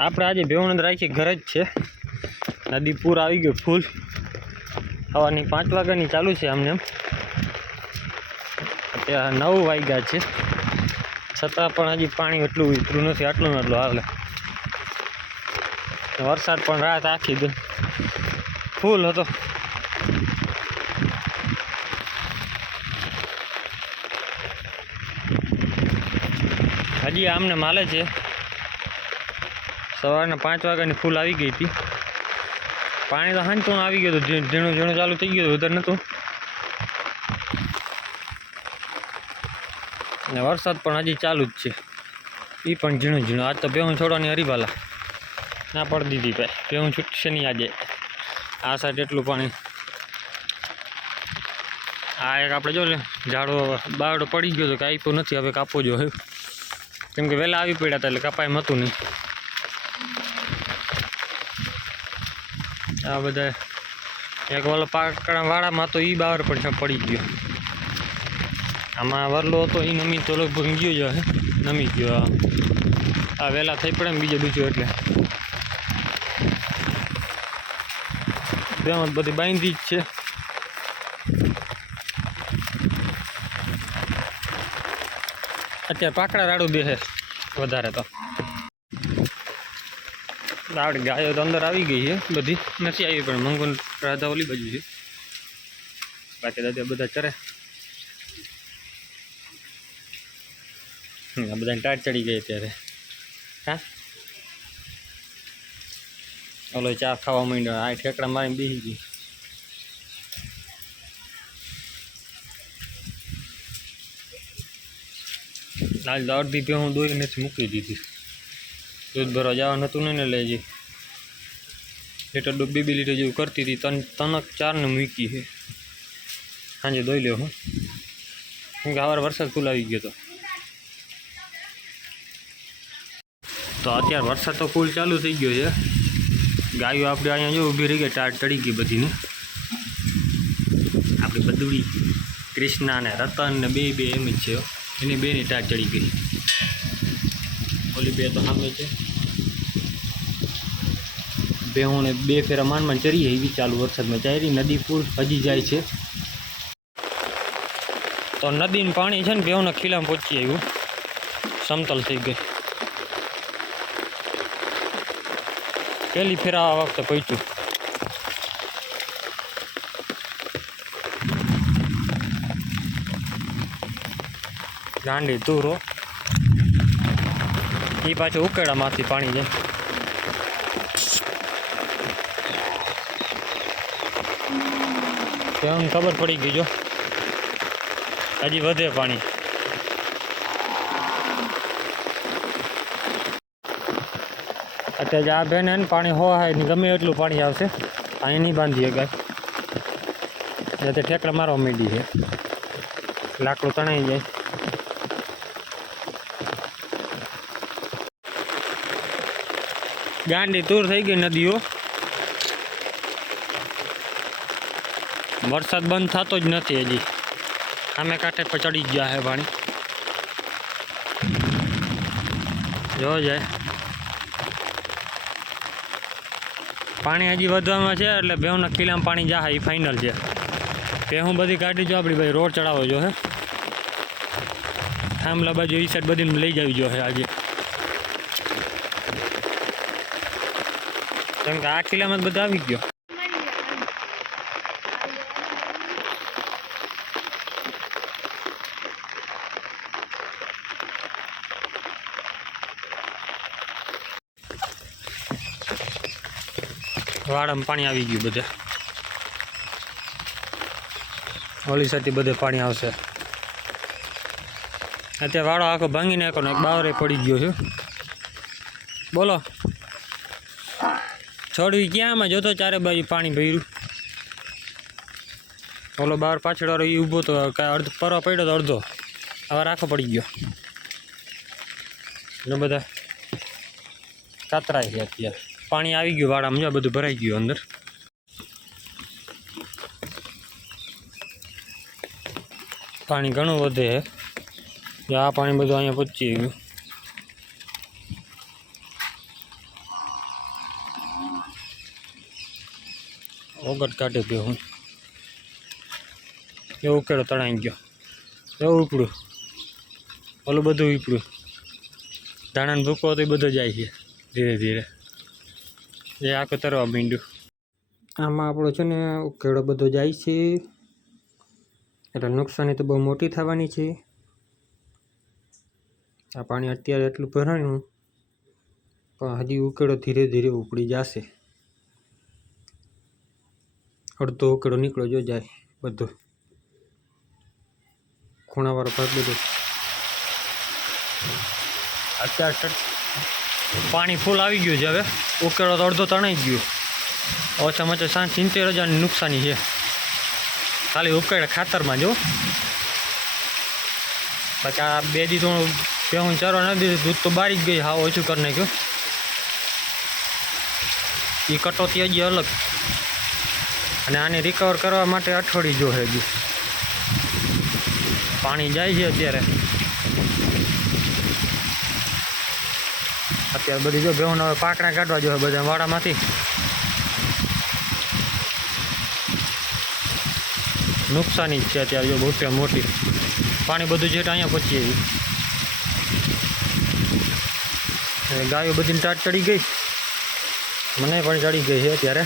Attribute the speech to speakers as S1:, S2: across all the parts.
S1: આપણે આજે ભેવણ રાખી ઘરે જ છે. નદી પૂર આવી ગયું, ફૂલ. સવારની પાંચ વાગ્યાની ચાલુ છે આમને એમ. અત્યારે નવ વાગ્યા છે. છતાં પણ હજી પાણી એટલું ઉતરું નથી, આટલું એટલું હાલે. વરસાદ પણ રાત આખી દી ફૂલ હતો. હજી આમને માલે છે. સવારના પાંચ વાગ્યાની ફૂલ આવી ગઈ હતી. પાણી તો હાંચતું આવી ગયું હતું. ઝીણું ઝીણું ચાલુ થઈ ગયું વધારે નહોતું ને વરસાદ પણ હજી ચાલુ જ છે. એ પણ ઝીણું ઝીણું. આજ તો બેહું છોડવાની હરીવાલા. ના પડી દીધી ભાઈ. બેહું છૂટશે નહીં આજે. આ સાઈડ એટલું પાણી. આ એક આપણે જો ઝાડો બારડો પડી ગયો તો કાપ્યો નથી. હવે કાપવો જોઈએ કેમ કે વહેલા આવી પડ્યા હતા એટલે કપાય મતું નહીં. આ બધા એક વાળો પાકડા વાળામાં તો એ બહાર પણ પડી ગયો. આમાં વરલો હતો એ નમી તો લગભગ ગયો જ નમી ગયો આ. વહેલા થઈ પડે ને બીજો બીજો એટલે. બેમાં બધી બાંધી જ છે. અત્યારે પાકડા રાડું બેસે વધારે તો. આપણી ગાયો તો અંદર આવી ગઈ છે બધી. નથી આવી પણ મંગન રાધા ઓલી બાજુ છે. બાકી દાદા બધા ચરે. આ બધાને ટાટ ચડી ગઈ અત્યારે. હા? ઓલો ચા ખાવા માંડ્યો, આ ઠેકડા મારીને બેસી ગઈ. આજ અડધી હું દોઈ નથી મૂકી દીધી. દૂધ ભરવા જવાનું હતું ને એટલે હજી લીટર દૂધ બે બે લીટર જેવું કરતી હતી. તન, તનક ચારને મૂકી છે. સાંજે દોઈ લ્યો હું. કેમ કે આવાર વરસાદ ફૂલ આવી ગયો હતો તો અત્યારે વરસાદ તો ફૂલ ચાલુ થઈ ગયો છે. ગાયો આપણે અહીંયા જો ઊભી રહી ગઈ ટાટ ચડી ગઈ બધીની. આપણી બદુડી, કૃષ્ણા ને રતન ને બે બે એમ જ છે. એની બેની ટાટ ચડી ગઈ. ઓલી બે તો સામે છે. બેહું ને બે ફેરા માનમાં માન ચરીએ એવી ચાલુ વરસાદમાં. જાય નદી પૂર હજી જાય છે. તો નદીનું પાણી છે ને બેહુંના ખીલામાં પહોંચી આવ્યું. સમતલ થઈ ગઈ. પહેલી ફેરા આ વખતે પહોંચ્યું. ગાંડી તૂરો એ પાછું ઉકેડામાંથી પાણી જાય. તેમ ખબર પડી ગઈ, જો. હજી વધે પાણી. અત્યારે આ બેન એને પાણી હોય ને ગમે એટલું પાણી આવશે. અહીં નહીં બાંધીએ ગાય તે ઠેકડા મારવા માંડી છે. લાકડું તણાઈ જાય. ગાંડી દૂર થઈ ગઈ નદીઓ. વરસાદ બંધ થતો જ નથી હજી. સામે કાંઠે પર ચડી જ ગયા છે પાણી. જો જાય. પાણી હજી વધવામાં છે એટલે ભેહુના કિલ્લામાં પાણી જાહે એ ફાઇનલ છે. ભેહું બધી કાઢી જો આપણી ભાઈ રોડ ચડાવવો જો હે. થાંભલા બાજુ એ સાઈડ બધી લઈ જવી જો હે આજે. કેમ કે આ કિલ્લામાં જ બધા આવી ગયો. વાડામાં પાણી આવી ગયું બધે. ઓલી સાથે બધે પાણી આવશે. અત્યારે વાડો આખો ભાંગી નાખો ને એક બાવરે પડી ગયો છે. બોલો. છોડવી ક્યાંમાં? જોતો ચારે બાજુ પાણી ભર્યું. ઓલો બાર પાછળ વાળો એ ઊભો તો કાંઈ અડધો પરવા પડ્યો તો અડધો. હવે રાખો પડી ગયો. એટલે બધા કાતરાય છે અત્યારે. પાણી આવી ગયું વાડામાં જો બધું ભરાઈ ગયું અંદર પાણી ઘણું વધે છે આ પાણી બધું અહીંયા પચી ગયું ઓગટ કાઢે ગયો હું એ ઉકેળો તણાઈ ગયો એવું ઉપડ્યું ઓલું બધું ઉપડ્યું ધાણાનો ભૂકો હતો એ બધો જાય છે ધીરે ધીરે એ આ કતરવા માંડ્યું. આમાં આપણો છે ને ઉકેળો બધો જાય છે. એટલે નુકસાની તો બહુ મોટી થવાની છે. આ પાણી અત્યારે એટલું ભરાયું પણ હજી ઉકેડો ધીરે ધીરે ઉપડી જશે. અડધો ઉકેડો નીકળો જો જાય બધો. ખૂણાવાળો ભાગ બધો. અત્યારે પાણી ફૂલ આવી ગયું છે હવે. ઉકેળો તો અડધો તણાઈ ગયો. ઓછામાં ઓછા સાત સિત્તેર હજારની નુકસાની છે. ખાલી ઉકેળે ખાતરમાં જો પછી આ બે દી તો હું ચારો ના દીધું, દૂધ તો બારી જ ગઈ હા ઓછું કરી નાખ્યું. એ કટોતી હજી અલગ. અને આને રિકવર કરવા માટે અઠવાડિયું જો હજી. પાણી જાય છે અત્યારે. અત્યારે બધી જો બેહું હવે પાકડા કાઢવા જોઈએ બધા વાડામાંથી. નુકસાની જ છે અત્યારે જો મોટી મોટી. પાણી બધું જેટ અહીંયા પચીએ ગાયો. બધી ટાટ ચડી ગઈ. મને પણ ચડી ગઈ છે અત્યારે.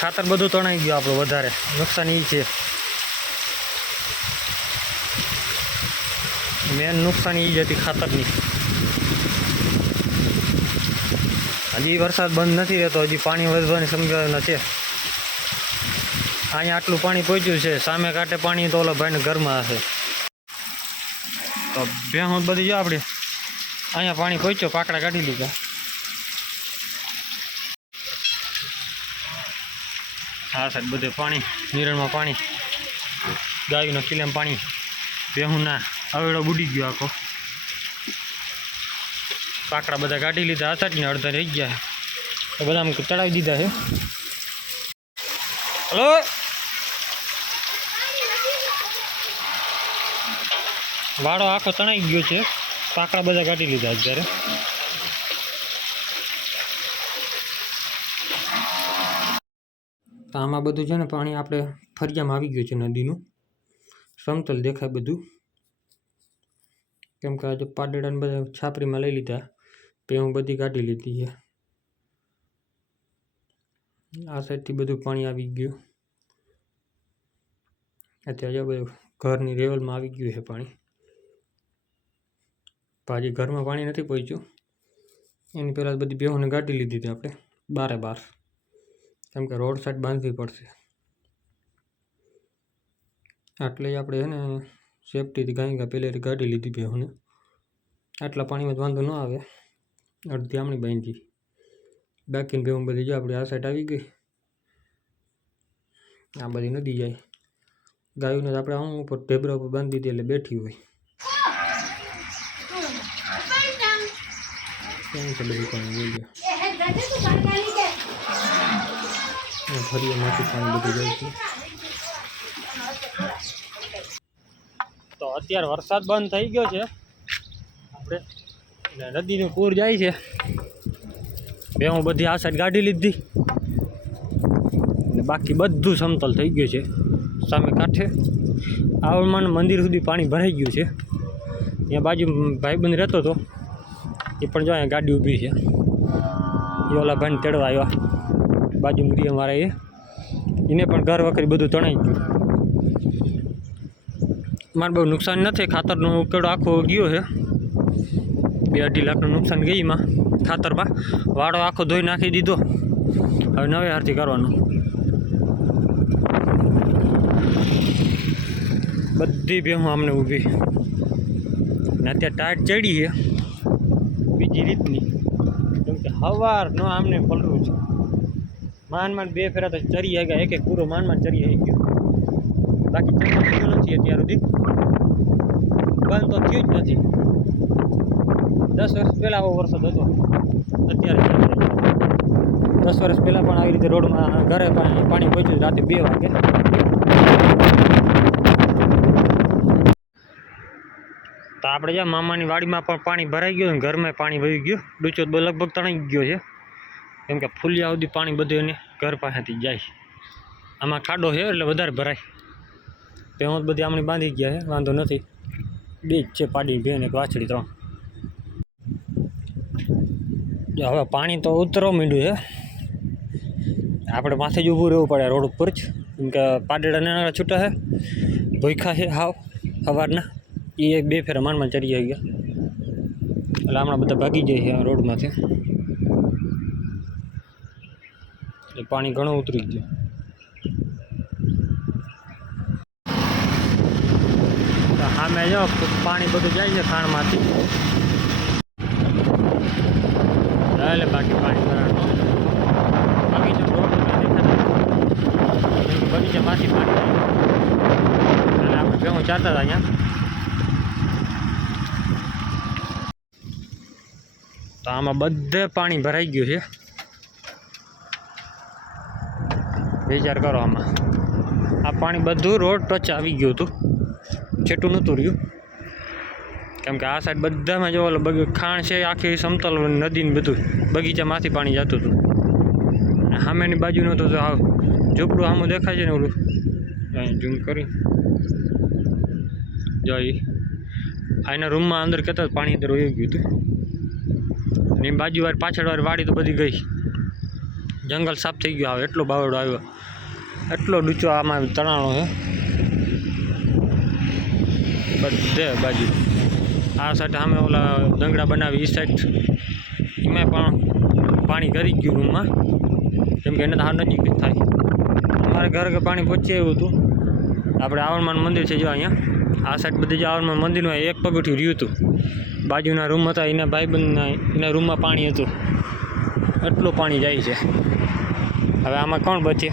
S1: ખાતર બધું તણાઈ ગયું આપણું વધારે. નુકસાન એ છે. મેન નુકસાન એ જ હતી ખાતરની. હજી વરસાદ બંધ નથી રહેતો, હજી પાણી વધવાની સંભાવના છે. અહીંયા આટલું પાણી પહોંચ્યું છે, સામે કાંઠે પાણી તો ઓલા ભાઈને ઘરમાં હશે. તો ભેહું બધી જો આપણે અહીંયા પાણી પહોંચ્યો, પાકડા કાઢી લીધા. હા સાહેબ, બધે પાણી, નિરણમાં પાણી. ગાયુના કિલેમ પાણી. ભેહું ના અવેડો બુડી ગયો આખો. પાકડા બધા કાઢી લીધા હતા ને અડધા રહી ગયા. તો બધા આમ ચડાવી દીધા છે. હલો? વાળો આખો તણાઈ ગયો છે. કાકડા બધા કાઢી લીધા અત્યારે. તો આમાં બધું છે ને પાણી આપણે ફરિયામાં આવી ગયું છે નદીનું. સમતલ દેખાય બધું. કેમ કે આજે પાડેડાને બધા છાપરીમાં લઈ લીધા પેહું બધી કાઢી લીધી છે. આ સાઈડથી બધું પાણી આવી ગયું. અત્યારે બધું ઘરની રેવલમાં આવી ગયું છે પાણી. પાછી ઘરમાં પાણી નથી પહોંચ્યું. એની પહેલાં બધી બેહોને કાઢી લીધી હતી આપણે, બારે બાર. કેમ કે રોડ સાઈડ બાંધવી પડશે. આટલે આપણે છે ને સેફટીથી ગાય ગા પહેલેથી કાઢી લીધી બેહોને આટલા પાણીમાં જ વાંધો ન આવે. અડધી આમણી બાંધી બાકીની બેહું બધી જો આપણી આ સાઈડ આવી ગઈ. આ બધી નદી જાય. ગાયોને તો આપણે આમ ઉપર ઢેબરા ઉપર બાંધી દીધી એટલે બેઠી હોય. કેમ છે બધું પાણી જોઈ લો આ પાણી બધું જાય છે. અત્યારે વરસાદ બંધ થઈ ગયો છે. આપણે નદીનું પૂર જાય છે. બે હું બધી આ સાઈડ ગાડી લીધી. ને બાકી બધું સમતલ થઈ ગયું છે. સામે કાંઠે આવમાન મંદિર સુધી પાણી ભરાઈ ગયું છે. ત્યાં બાજુ ભાઈબંધ રહેતો હતો. એ પણ જો અહીંયા ગાડી ઊભી છે. એ ઓલા ભાઈને તેડવા આવ્યા. બાજુ મૂરી અમારા એ એને પણ ઘર વખરી બધું તણાઈ ગયું. મારે બહુ નુકસાન નથી, ખાતરનો ઉકેડો આખો ગયો છે. બે અઢી લાખનું નુકસાન ગઈ એમાં, ખાતરમાં. વાળો આખો ધોઈ નાખી દીધો. હવે નવે હારથી કરવાનું. બધી ભેહું અમને ઊભી. ને અત્યારે ટાઈટ ચડી છે, બીજી રીતની. કેમ કે હવારનો આમને પલરું છે. માન માન બે ફેરા તો ચરી ગયા એક એક પૂરો માન માન ચરી આવી ગયો બાકી નથી અત્યાર સુધી. બંધ તો થયું જ નથી. દસ વર્ષ પહેલાં આવો વરસાદ હતો. અત્યારે દસ વર્ષ પહેલાં પણ આવી રીતે રોડમાં ઘરે પાણી પાણી પહોંચ્યું રાતે બે વાગે. તો આપણે જ્યાં મામાની વાડીમાં પણ પાણી ભરાઈ ગયું અને ઘરમાં પાણી ભરી ગયું. ડૂચો તો લગભગ તણાઈ ગયો છે. કેમ કે ફૂલિયા સુધી પાણી બધું એને ઘર પાસેથી જાય. આમાં ખાડો છે એટલે વધારે ભરાય. ભેહું બધી આમણી બાંધી ગયા છે, વાંધો નથી. બે જ છે પાડી ને એક વાછડી ત્રણ. હવે પાણી તો ઉતરવા માંડ્યું છે. આપણે માથે જ ઊભું રહેવું પડે રોડ ઉપર જ. કેમ કે પાડેડા નાના છૂટા છે. ભૂખા છે હાવ સવારના. એ એક બે ફેરા માનમાં ચડી ગયા. એટલે હમણાં બધા ભાગી જાય છે રોડમાંથી. એટલે પાણી ઘણું ઉતરી ગયું તો સામે જો પાણી બધું જાય છે ખાણમાંથી. એટલે બાકી પાણી ભરાણું બગીચો બગીચામાંથી પાણી એટલે આપણે ભેગું ચાલતા હતા અહીંયા. તો આમાં બધે પાણી ભરાઈ ગયું છે. વિચાર કરો આમાં. આ પાણી બધું રોડ ટચ આવી ગયું હતું. છેટું નહોતું રહ્યું. કેમ કે આ સાઈડ બધામાં જો ઓલો ખાણ છે, આખી સમતલ નદી ને બધું. બગીચામાંથી પાણી જતું હતું. અને સામેની બાજુનું તો આ ઝૂંપડું સામું દેખાય છે ને ઓલું? ઝૂમ કરી. જો આ એના રૂમમાં અંદર કહેતા પાણી અંદર વહી ગયું હતું. અને બાજુ પાછળ વાર વાડી તો બધી ગઈ. જંગલ સાફ થઈ ગયું. આવે એટલો બાવડો આવ્યો. એટલો ડૂચો આમાં તણાણો છે બધે બાજુ. આ સાઈડ સામે ઓલા દંગડા બનાવી એ સાઈડ એમાં પણ પાણી ગરી ગયું રૂમમાં. કેમ કે એને તો હા નજીક જ થાય. અમારે ઘરે કે પાણી પહોંચી આવ્યું હતું. આપણે આવરમાન મંદિર છે જો અહીંયા. આ સાઈડ બધી જે આવણમાં મંદિરનું એક પગથિયું રહ્યું હતું. બાજુના રૂમ હતા, એના ભાઈબંધના, એના રૂમમાં પાણી હતું. એટલું પાણી જાય છે. હવે આમાં કોણ બચે?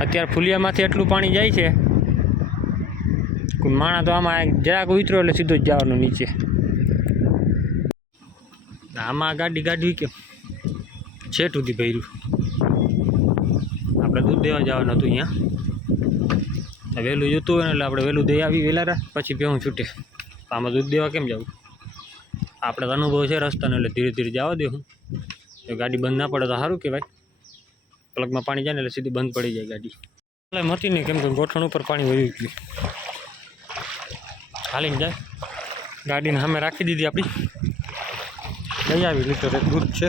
S1: અત્યારે ફુલિયામાંથી એટલું પાણી જાય છે. માણા તો આમાં જરાક ઉતરો એટલે સીધો જ જવાનું નીચે. આમાં ગાડી ગાડી કેમ? છેટ સુધી ભર્યું. આપણે દૂધ દેવા જવાનું હતું અહીંયા. વહેલું જોતું હોય એટલે આપણે વહેલું દઈ આવી વહેલા પછી ભેહું છૂટે. આમાં દૂધ દેવા કેમ જવું? આપણે તો અનુભવ છે રસ્તાનો એટલે ધીરે ધીરે જવા દે હું. ગાડી બંધ ના પડે તો સારું કહેવાય. પ્લગમાં પાણી જાય ને એટલે સીધી બંધ પડી જાય ગાડી. એટલે નહીં કેમ કે ગોઠણ ઉપર પાણી વહી ગયું હાલીને જાય. ગાડીને સામે રાખી દીધી આપણી. લઈ આવી લીટર એક દૂધ છે.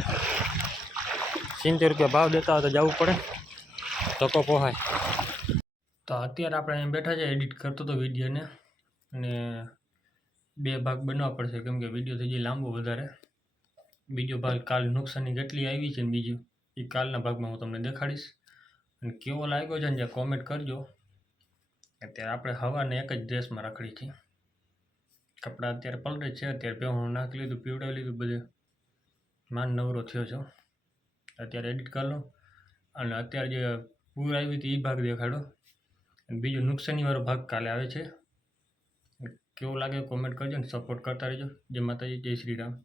S1: સિત્તેર રૂપિયા ભાવ દેતા હોય તો જવું પડે. ધક્કો પોહાય. તો અત્યારે આપણે અહીં બેઠા છે એડિટ કરતો હતો વિડીયોને. અને બે ભાગ બનાવવા પડશે, કેમ કે વીડિયો થઈ જાય લાંબો વધારે. બીજો ભાગ કાલ નુકસાની કેટલી આવી છે ને બીજું, એ કાલના ભાગમાં હું તમને દેખાડીશ. અને કેવો લાગ્યો છે ને જે કોમેન્ટ કરજો. અત્યારે આપણે હવાને એક જ ડ્રેસમાં રાખડી છે કપડાં અત્યારે પલટે છે. અત્યારે હું નાખી લીધું, પીવડાવી લીધું બધે. માન નવરો થયો છો. અત્યારે એડિટ કરી લો અને અત્યારે જે પૂર આવી હતી એ ભાગ દેખાડો. અને બીજો નુકસાનીવાળો ભાગ કાલે આવે છે. કેવો લાગે કોમેન્ટ કરજો ને સપોર્ટ કરતા રહેજો. જય માતાજી, જય શ્રી રામ.